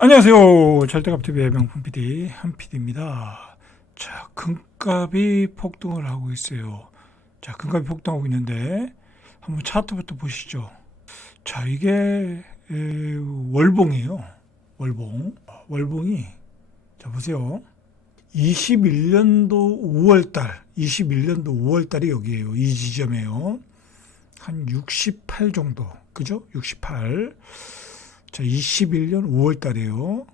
안녕하세요. 절대값TV의 명품 PD 한 PD입니다. 자, 금값이 폭등을 하고 있어요. 자, 금값이 폭등하고 있는데 한번 차트부터 보시죠. 자, 이게 월봉이에요. 월봉. 월봉이 자 보세요. 21년도 5월달이 여기에요. 이 지점에요. 한 68 정도. 그죠? 68. 자, 21년 5월 달이에요.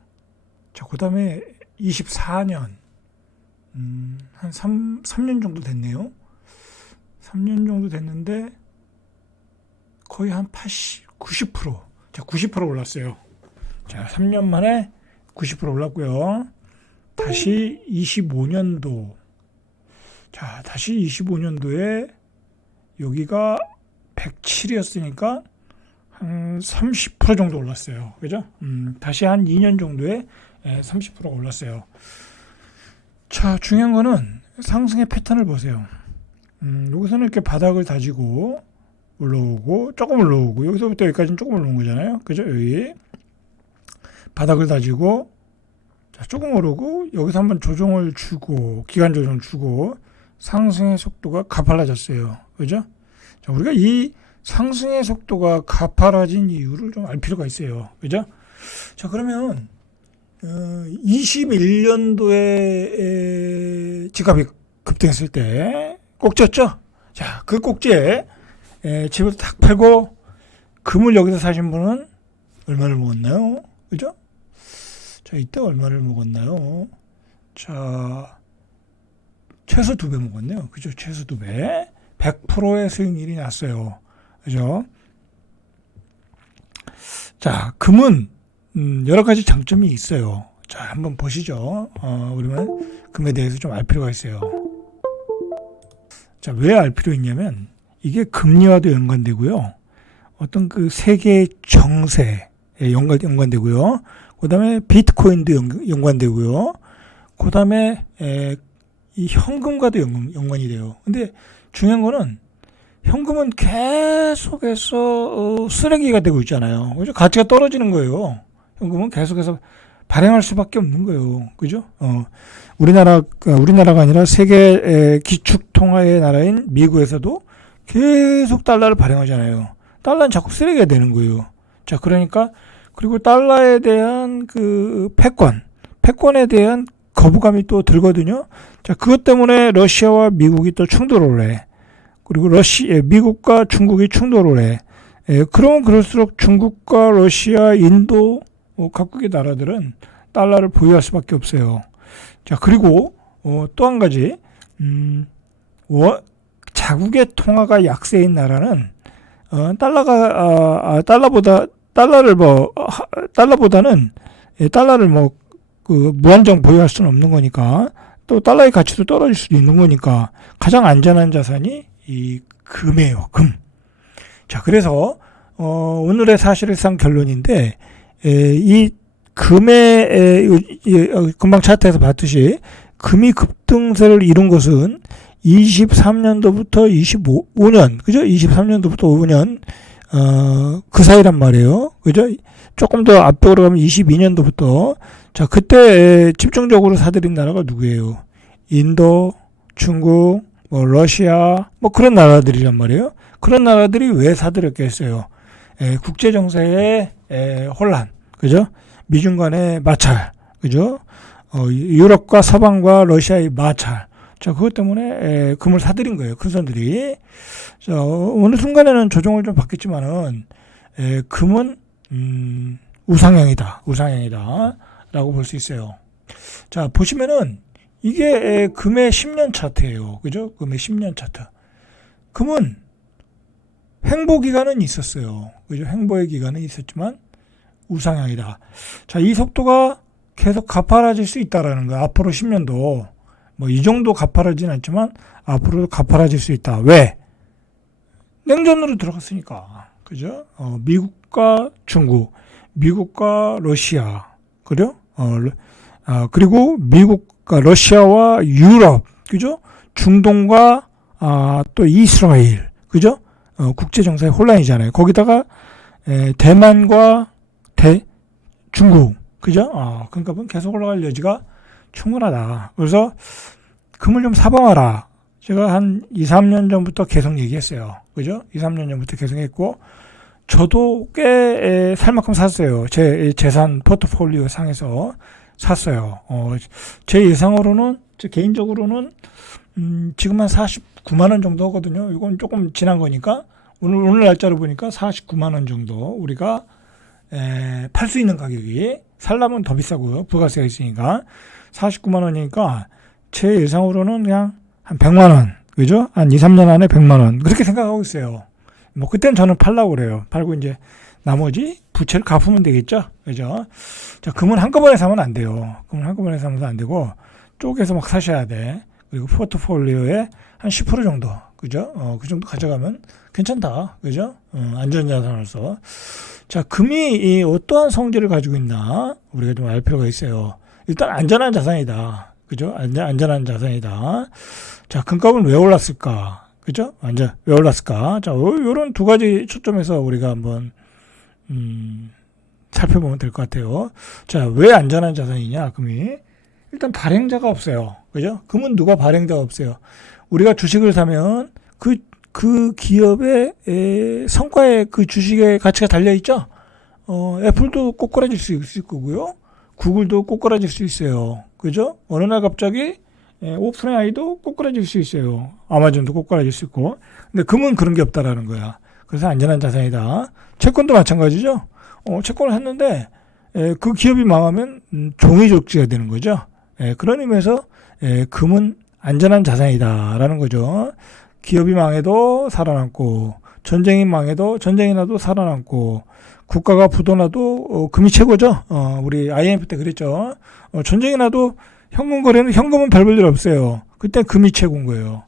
자, 그 다음에 24년, 한 3년 정도 됐네요. 3년 정도 됐는데, 거의 한 90%. 자, 90% 올랐어요. 자, 3년 만에 90% 올랐고요. 다시 25년도. 자, 다시 25년도에 여기가 107이었으니까, 한 30% 정도 올랐어요. 그죠? 다시 한 2년 정도에 30%가 올랐어요. 자, 중요한 거는 상승의 패턴을 보세요. 여기서는 이렇게 바닥을 다지고 올라오고, 조금 올라오고, 여기서부터 여기까지는 조금 올라온 거잖아요. 그죠? 여기. 바닥을 다지고, 자, 조금 오르고, 여기서 한번 조정을 주고, 기간 조정을 주고, 상승의 속도가 가팔라졌어요. 그죠? 자, 우리가 이 상승의 속도가 가팔라진 이유를 좀 알 필요가 있어요. 그죠? 자, 그러면 21년도에 지갑이 급등했을 때 꼭지였죠? 자, 그 꼭지에 집을 딱 팔고 금을 여기서 사신 분은 얼마를 먹었나요? 그죠? 자, 이때 얼마를 먹었나요? 자, 최소 2배 먹었네요. 그죠? 최소 2배. 100%의 수익률이 났어요. 그죠? 자, 금은 여러 가지 장점이 있어요. 자, 한번 보시죠. 우리는 금에 대해서 좀 알 필요가 있어요. 자, 왜 알 필요 있냐면 이게 금리와도 연관되고요. 어떤 그 세계 정세에 연관되고요. 그 다음에 비트코인도 연관되고요. 그 다음에 이 현금과도 연관이 돼요. 근데 중요한 거는 현금은 계속해서 쓰레기가 되고 있잖아요. 그죠? 가치가 떨어지는 거예요. 현금은 계속해서 발행할 수밖에 없는 거예요. 그죠? 우리나라가 아니라 세계 기축통화의 나라인 미국에서도 계속 달러를 발행하잖아요. 달러는 자꾸 쓰레기가 되는 거예요. 자, 그러니까 그리고 달러에 대한 그 패권에 대한 거부감이 또 들거든요. 자, 그것 때문에 러시아와 미국이 또 충돌을 해. 그리고 미국과 중국이 충돌을 해. 그러면 그럴수록 중국과 러시아, 인도 각국의 나라들은 달러를 보유할 수밖에 없어요. 자, 그리고 또 한 가지 자국의 통화가 약세인 나라는 달러보다는 달러를 무한정 보유할 수는 없는 거니까 또 달러의 가치도 떨어질 수도 있는 거니까 가장 안전한 자산이 이 금이에요. 금. 자, 그래서 오늘의 사실상 결론인데 이 금의 금방 차트에서 봤듯이 금이 급등세를 이룬 것은 23년도부터 25년, 그죠? 23년도부터 5년 그 사이란 말이에요. 그죠? 조금 더 앞으로 가면 22년도부터 자, 그때 집중적으로 사들인 나라가 누구예요? 인도, 중국, 러시아, 그런 나라들이란 말이에요. 그런 나라들이 왜 사들였겠어요? 국제 정세의 혼란, 그죠? 미중 간의 마찰, 그죠? 유럽과 서방과 러시아의 마찰. 자, 그것 때문에 금을 사들인 거예요. 큰 손들이. 자, 어느 순간에는 조정을 좀 받겠지만은 금은 우상향이다. 라고 볼 수 있어요. 자, 보시면은 이게 금의 10년 차트예요. 그죠? 금의 10년 차트. 금은 횡보 기간은 있었어요. 그죠? 횡보의 기간은 있었지만 우상향이다. 자, 이 속도가 계속 가팔라질 수 있다라는 거야. 앞으로 10년도 이 정도 가팔라지진 않지만 앞으로도 가팔라질 수 있다. 왜? 냉전으로 들어갔으니까. 그죠? 미국과 중국, 미국과 러시아, 그죠? 그리고 미국과 러시아와 유럽, 그죠? 중동과 또 이스라엘, 그죠? 국제 정세의 혼란이잖아요. 거기다가 대만과 중국, 그죠? 금값은 계속 올라갈 여지가 충분하다. 그래서 금을 좀 사봐라. 제가 한 2, 3년 전부터 계속 얘기했어요. 그죠? 2, 3년 전부터 계속 했고, 저도 꽤 살 만큼 샀어요. 제 재산 포트폴리오 상에서 샀어요. 제 예상으로는, 제 개인적으로는, 지금 한 49만 원 정도 하거든요. 이건 조금 지난 거니까, 오늘 날짜로 보니까 49만 원 정도 우리가 팔 수 있는 가격이, 살려면 더 비싸고요. 부가세가 있으니까. 49만 원이니까 제 예상으로는 그냥 한 100만 원. 그죠? 한 2, 3년 안에 100만 원. 그렇게 생각하고 있어요. 뭐 그땐 저는 팔라고 그래요. 팔고 이제 나머지 부채를 갚으면 되겠죠. 그죠? 자, 금은 한꺼번에 사면 안 돼요. 금은 한꺼번에 사면 안 되고 쪼개서 막 사셔야 돼. 그리고 포트폴리오에 한 10% 정도. 그죠? 그 정도 가져가면 괜찮다. 그죠? 안전자산으로서. 자, 금이 이 어떠한 성질을 가지고 있나 우리가 좀 알 필요가 있어요. 일단 안전한 자산이다. 그죠? 안전한 자산이다. 자, 금값은 왜 올랐을까? 그죠? 왜 올랐을까? 자, 요런 두 가지 초점에서 우리가 한번, 살펴보면 될 것 같아요. 자, 왜 안전한 자산이냐, 금이? 일단 발행자가 없어요. 그죠? 금은 누가 발행자가 없어요. 우리가 주식을 사면 그 기업의 성과에 그 주식의 가치가 달려있죠? 애플도 꼬꾸라질 수 있을 거고요. 구글도 꼬꾸라질 수 있어요. 그죠? 어느 날 갑자기 오픈AI도 꼬꾸라질 수 있어요. 아마존도 꼬꾸라질 수 있고. 근데 금은 그런 게 없다라는 거야. 그래서 안전한 자산이다. 채권도 마찬가지죠. 채권을 했는데 그 기업이 망하면 종이조치가 되는 거죠. 그런 의미에서 금은 안전한 자산이다라는 거죠. 기업이 망해도 살아남고, 전쟁이 나도 살아남고, 국가가 부도나도 금이 최고죠. 우리 IMF 때 그랬죠. 전쟁이 나도 현금은 별 볼 일 없어요. 그때 금이 최고인 거예요.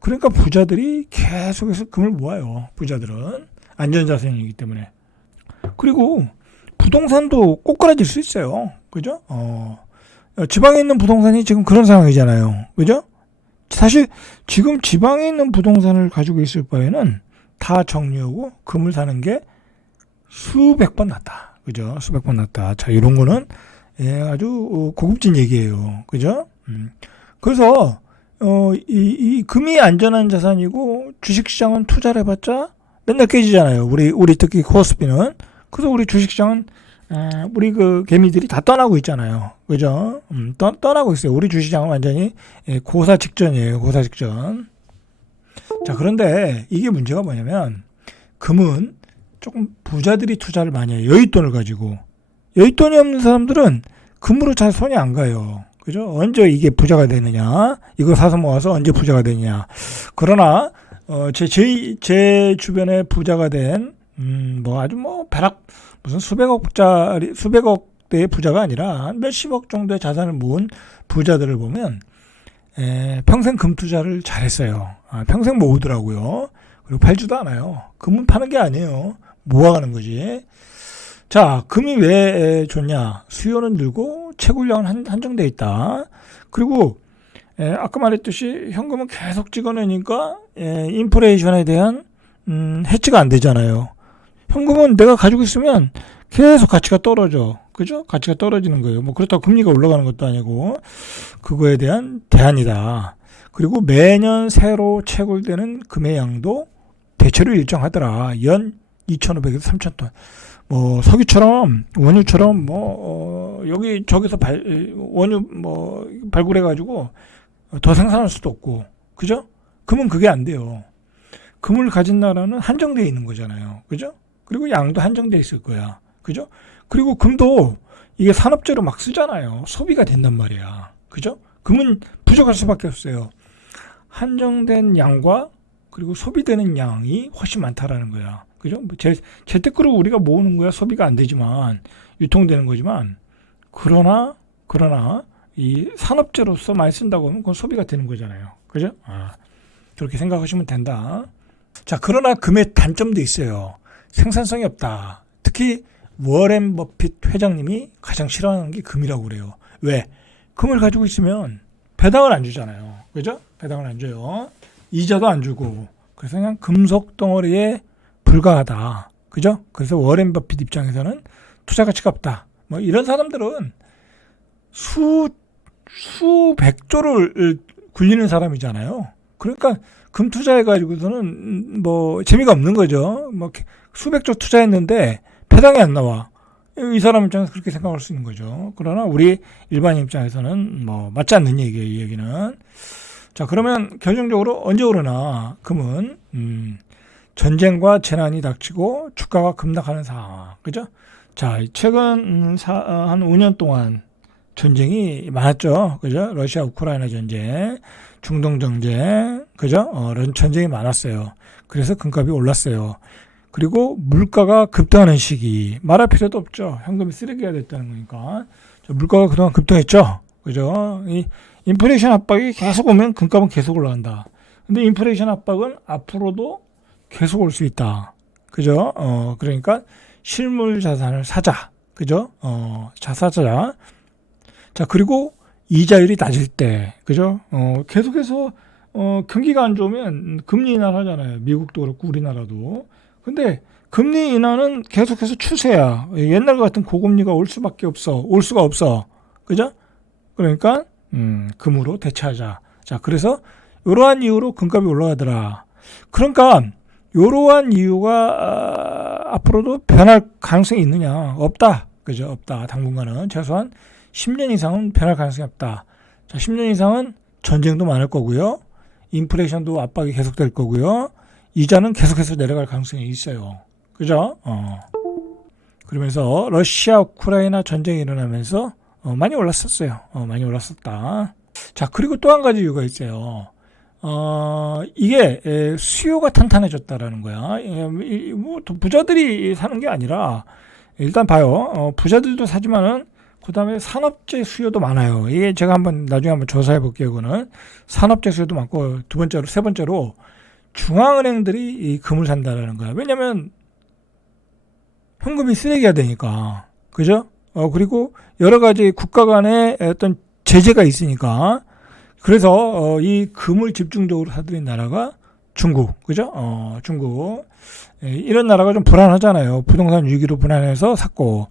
그러니까 부자들이 계속해서 금을 모아요. 부자들은 안전자산이기 때문에. 그리고 부동산도 꼬꾸라질 수 있어요. 그죠? 지방에 있는 부동산이 지금 그런 상황이잖아요. 그죠? 사실 지금 지방에 있는 부동산을 가지고 있을 바에는 다 정리하고 금을 사는 게 수백 번 낫다. 그죠? 수백 번 낫다. 자, 이런 거는 아주 고급진 얘기예요. 그죠? 그래서 이 금이 안전한 자산이고 주식시장은 투자를 해봤자 맨날 깨지잖아요. 우리 특히 코스피는. 그래서 우리 주식시장은 우리 그 개미들이 다 떠나고 있잖아요. 그죠? 떠나고 있어요. 우리 주식시장은 완전히 고사 직전이에요. 고사 직전. 자, 그런데 이게 문제가 뭐냐면 금은 조금 부자들이 투자를 많이 해요. 여윳돈을 가지고. 여윳돈이 없는 사람들은 금으로 잘 손이 안 가요. 그죠? 언제 이게 부자가 되느냐? 이거 사서 모아서 언제 부자가 되느냐? 그러나 제 주변에 부자가 된 아주 무슨 수백억대의 부자가 아니라 몇십억 정도의 자산을 모은 부자들을 보면 평생 금 투자를 잘했어요. 평생 모으더라고요. 그리고 팔지도 않아요. 금은 파는 게 아니에요. 모아가는 거지. 자, 금이 왜 좋냐? 수요는 늘고 채굴량은 한정되어 있다. 그리고 아까 말했듯이 현금은 계속 찍어내니까 인플레이션에 대한 해치가 안 되잖아요. 현금은 내가 가지고 있으면 계속 가치가 떨어져. 그죠? 가치가 떨어지는 거예요. 그렇다고 금리가 올라가는 것도 아니고 그거에 대한 대안이다. 그리고 매년 새로 채굴되는 금의 양도 대체로 일정하더라. 연 2,500에서 3,000톤. 석유처럼, 원유처럼, 여기, 저기서 원유, 발굴해가지고, 더 생산할 수도 없고, 그죠? 금은 그게 안 돼요. 금을 가진 나라는 한정되어 있는 거잖아요. 그죠? 그리고 양도 한정되어 있을 거야. 그죠? 그리고 금도 이게 산업재로 막 쓰잖아요. 소비가 된단 말이야. 그죠? 금은 부족할 수밖에 없어요. 한정된 양과 그리고 소비되는 양이 훨씬 많다라는 거야. 그죠? 재테크로 우리가 모으는 거야 소비가 안 되지만 유통되는 거지만 그러나 이 산업재로서 많이 쓴다고 하면 그건 소비가 되는 거잖아요. 그죠? 그렇게 생각하시면 된다. 자, 그러나 금의 단점도 있어요. 생산성이 없다. 특히 워렌 버핏 회장님이 가장 싫어하는 게 금이라고 그래요. 왜? 금을 가지고 있으면 배당을 안 주잖아요. 그죠? 배당을 안 줘요. 이자도 안 주고. 그래서 그냥 금속 덩어리에 불과하다. 그죠? 그래서 워렌 버핏 입장에서는 투자 가치가 없다. 뭐 이런 사람들은 수백조를 굴리는 사람이잖아요. 그러니까 금 투자해가지고서는 뭐 재미가 없는 거죠. 뭐 수백조 투자했는데 배당이 안 나와. 이 사람 입장에서 그렇게 생각할 수 있는 거죠. 그러나 우리 일반인 입장에서는 뭐 맞지 않는 얘기예요, 이 얘기는. 자, 그러면 결정적으로 언제 오르나? 금은 전쟁과 재난이 닥치고 주가가 급락하는 상황. 그죠? 자, 최근 한 5년 동안 전쟁이 많았죠. 그죠? 러시아 우크라이나 전쟁, 중동 전쟁, 그죠? 이런 전쟁이 많았어요. 그래서 금값이 올랐어요. 그리고 물가가 급등하는 시기. 말할 필요도 없죠. 현금이 쓰레기가 됐다는 거니까. 물가가 그동안 급등했죠. 그죠? 이 인플레이션 압박이 계속 오면 금값은 계속 올라간다. 근데 인플레이션 압박은 앞으로도 계속 올 수 있다. 그죠? 그러니까 실물 자산을 사자. 그죠? 사자. 자, 그리고 이자율이 낮을 때. 그죠? 계속해서 경기가 안 좋으면 금리 인하하잖아요. 미국도 그렇고 우리나라도. 근데 금리 인하는 계속해서 추세야. 옛날 같은 고금리가 올 수밖에 없어. 올 수가 없어. 그죠? 그러니까 금으로 대체하자. 자, 그래서 이러한 이유로 금값이 올라가더라. 그러니까 이러한 이유가 앞으로도 변할 가능성이 있느냐? 없다. 그죠? 없다. 당분간은 최소한 10년 이상은 변할 가능성이 없다. 자, 10년 이상은 전쟁도 많을 거고요. 인플레이션도 압박이 계속될 거고요. 이자는 계속해서 내려갈 가능성이 있어요. 그죠? 그러면서 러시아 우크라이나 전쟁이 일어나면서 많이 올랐었어요. 많이 올랐었다. 자, 그리고 또 한 가지 이유가 있어요. 이게 수요가 탄탄해졌다라는 거야. 뭐 부자들이 사는 게 아니라 일단 봐요. 부자들도 사지만은 그다음에 산업재 수요도 많아요. 이게 제가 나중에 한번 조사해 볼게요. 그거는 산업재 수요도 많고 두 번째로 세 번째로 중앙은행들이 이 금을 산다라는 거야. 왜냐면 현금이 쓰레기가 되니까. 그죠? 그리고 여러 가지 국가 간의 어떤 제재가 있으니까. 그래서 이 금을 집중적으로 사들인 나라가 중국. 그죠? 중국. 이런 나라가 좀 불안하잖아요. 부동산 위기로 불안해서 샀고.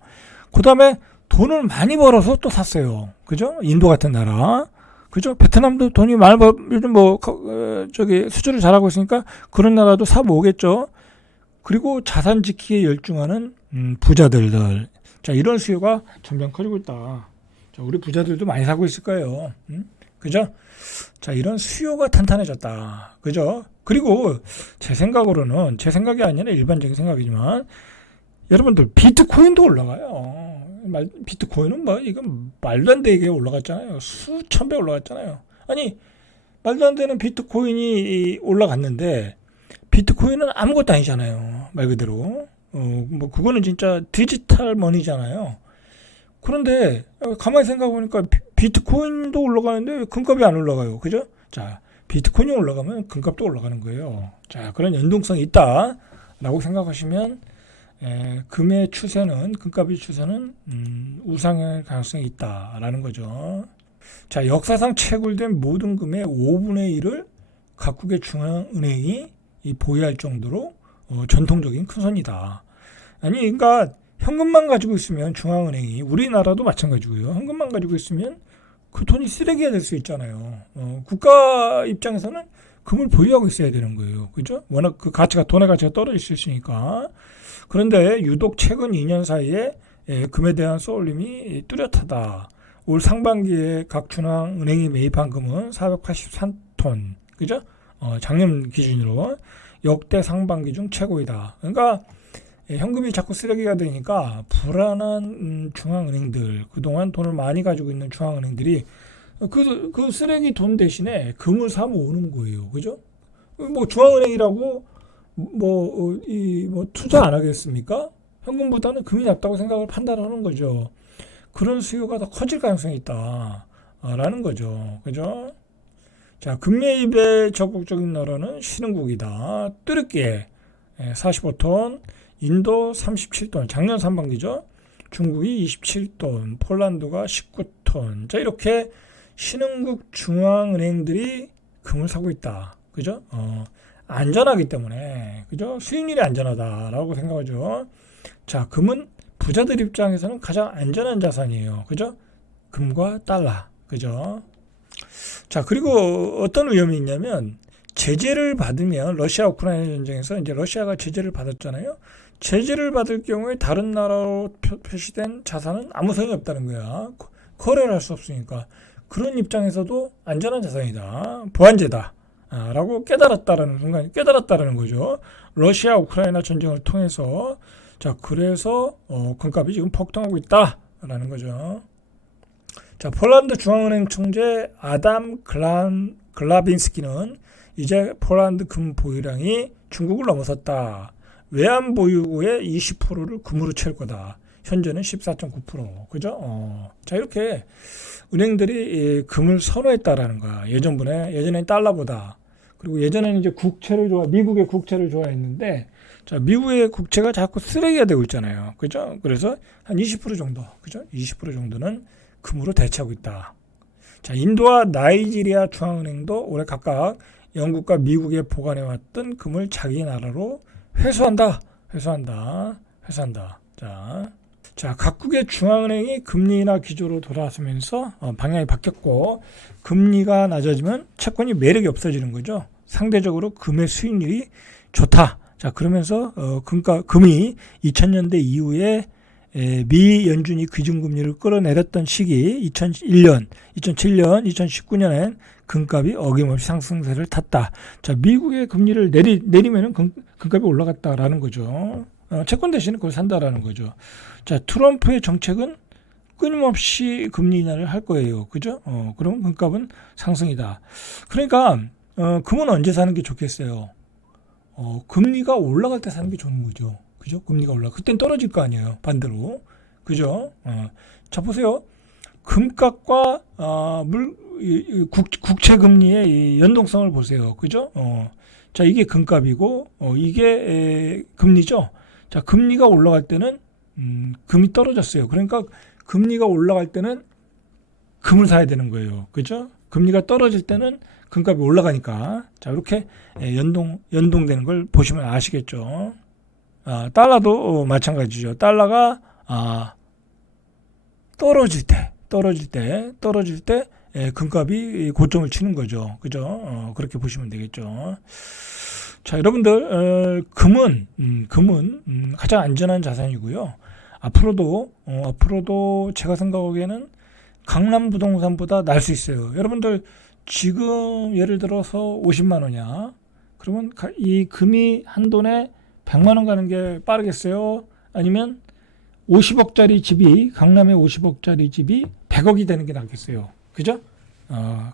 그다음에 돈을 많이 벌어서 또 샀어요. 그죠? 인도 같은 나라. 그죠? 베트남도 돈이 많이 요즘 수출을 잘하고 있으니까 그런 나라도 사 모으겠죠. 그리고 자산 지키기에 열중하는 부자들들. 자, 이런 수요가 점점 커지고 있다. 자, 우리 부자들도 많이 사고 있을 거예요. 그죠? 자, 이런 수요가 탄탄해졌다. 그죠? 그리고 제 생각이 아니라 일반적인 생각이지만 여러분들 비트코인도 올라가요. 비트코인은 이건 말도 안 되게 올라갔잖아요. 수천 배 올라갔잖아요. 아니, 말도 안 되는 비트코인이 올라갔는데 비트코인은 아무것도 아니잖아요. 말 그대로. 뭐 그거는 진짜 디지털 머니잖아요. 그런데 가만히 생각해 보니까 비트코인도 올라가는데 왜 금값이 안 올라가요? 그죠? 자, 비트코인이 올라가면 금값도 올라가는 거예요. 자, 그런 연동성이 있다라고 생각하시면 금의 추세는 금값의 추세는 우상할 가능성이 있다라는 거죠. 자, 역사상 채굴된 모든 금의 5분의 1을 각국의 중앙은행이 보유할 정도로 전통적인 큰손이다. 아니, 그러니까 현금만 가지고 있으면 중앙은행이 우리나라도 마찬가지고요. 현금만 가지고 있으면 그 돈이 쓰레기가 될 수 있잖아요. 국가 입장에서는 금을 보유하고 있어야 되는 거예요. 그죠? 워낙 그 가치가 돈의 가치가 떨어질 수 있으니까. 그런데 유독 최근 2년 사이에 금에 대한 쏠림이 뚜렷하다. 올 상반기에 각 중앙은행이 매입한 금은 483톤. 그죠? 작년 기준으로 역대 상반기 중 최고이다. 그러니까 현금이 자꾸 쓰레기가 되니까 불안한 중앙은행들, 그동안 돈을 많이 가지고 있는 중앙은행들이 그 쓰레기 돈 대신에 금을 사 모으는 거예요. 그죠? 뭐 중앙은행이라고 투자 안 하겠습니까? 현금보다는 금이 낫다고 생각을 판단하는 거죠. 그런 수요가 더 커질 가능성이 있다라는 거죠. 그죠? 자, 금매입에 적극적인 나라는 신흥국이다. 뚜르키예 45톤, 인도 37톤, 작년 상반기죠. 중국이 27톤, 폴란드가 19톤. 자, 이렇게 신흥국 중앙은행들이 금을 사고 있다. 그죠? 안전하기 때문에, 그죠? 수익률이 안전하다라고 생각하죠. 자, 금은 부자들 입장에서는 가장 안전한 자산이에요. 그죠? 금과 달러. 그죠? 자, 그리고 어떤 위험이 있냐면 제재를 받으면 러시아 우크라이나 전쟁에서 이제 러시아가 제재를 받았잖아요. 제재를 받을 경우에 다른 나라로 표시된 자산은 아무 소용이 없다는 거야. 거래를 할 수 없으니까. 그런 입장에서도 안전한 자산이다. 보안제다. 라고 깨달았다라는 순간, 깨달았다라는 거죠. 러시아 우크라이나 전쟁을 통해서. 자, 그래서 금값이 지금 폭등하고 있다라는 거죠. 자, 폴란드 중앙은행 총재 아담 글라빈스키는 이제 폴란드 금 보유량이 중국을 넘어섰다. 외환 보유고의 20%를 금으로 채울 거다. 현재는 14.9%. 그죠? 자, 이렇게 은행들이 금을 선호했다라는 거야. 예전엔 달러보다. 그리고 예전에는 이제 미국의 국채를 좋아했는데, 자, 미국의 국채가 자꾸 쓰레기가 되고 있잖아요. 그죠? 그래서 한 20% 정도, 그죠? 20% 정도는 금으로 대체하고 있다. 자, 인도와 나이지리아 중앙은행도 올해 각각 영국과 미국에 보관해왔던 금을 자기 나라로 회수한다. 자, 각국의 중앙은행이 금리 인하 기조로 돌아서면서 방향이 바뀌었고, 금리가 낮아지면 채권이 매력이 없어지는 거죠. 상대적으로 금의 수익률이 좋다. 자, 그러면서 금이 2000년대 이후에 미 연준이 기준금리를 끌어내렸던 시기 2001년, 2007년, 2019년엔 금값이 어김없이 상승세를 탔다. 자, 미국의 금리를 내리면은 금값이 올라갔다라는 거죠. 채권 대신에 그걸 산다라는 거죠. 자, 트럼프의 정책은 끊임없이 금리 인하를 할 거예요. 그죠? 그럼 금값은 상승이다. 그러니까 금은 언제 사는 게 좋겠어요? 금리가 올라갈 때 사는 게 좋은 거죠. 그죠? 금리가 그땐 떨어질 거 아니에요. 반대로. 그죠? 자, 보세요. 금값과 국채 금리의 이 연동성을 보세요. 그죠? 자, 이게 금값이고 이게 금리죠. 자, 금리가 올라갈 때는 금이 떨어졌어요. 그러니까 금리가 올라갈 때는 금을 사야 되는 거예요. 그죠? 금리가 떨어질 때는 금값이 올라가니까. 자, 이렇게 연동되는 걸 보시면 아시겠죠. 달러도 마찬가지죠. 달러가 떨어질 때 금값이 고점을 치는 거죠. 그죠? 그렇게 보시면 되겠죠. 자, 여러분들, 금은 가장 안전한 자산이고요. 앞으로도 제가 생각하기에는 강남 부동산보다 나을 수 있어요. 여러분들, 지금 예를 들어서 50만 원이야. 그러면 이 금이 한 돈에 100만 원 가는 게 빠르겠어요? 아니면 50억짜리 집이, 강남에 50억짜리 집이 100억이 되는 게 낫겠어요? 그죠?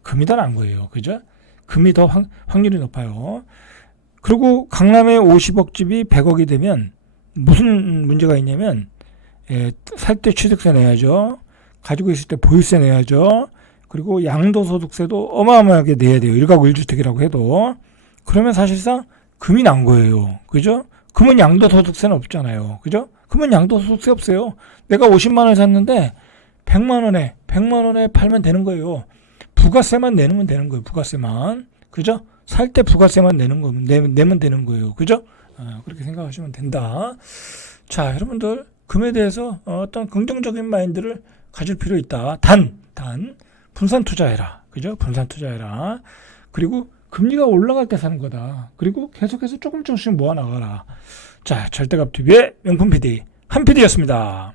금이 더 나은 거예요. 그죠? 금이 더 확률이 높아요. 그리고 강남에 50억 집이 100억이 되면 무슨 문제가 있냐면, 살 때 취득세 내야죠. 가지고 있을 때 보유세 내야죠. 그리고 양도소득세도 어마어마하게 내야 돼요. 1가구 1주택이라고 해도. 그러면 사실상 금이 난 거예요. 그죠? 금은 양도소득세는 없잖아요. 그죠? 금은 양도소득세 없어요. 내가 50만 원 샀는데 100만 원에 팔면 되는 거예요. 부가세만 내면 되는 거예요. 부가세만. 그죠? 살 때 부가세만 내면 되는 거예요. 그죠? 그렇게 생각하시면 된다. 자, 여러분들, 금에 대해서 어떤 긍정적인 마인드를 가질 필요 있다. 단, 분산 투자해라. 그죠? 분산 투자해라. 그리고 금리가 올라갈 때 사는 거다. 그리고 계속해서 조금씩 모아 나가라. 자, 절대값TV의 명품 PD, 한 PD였습니다.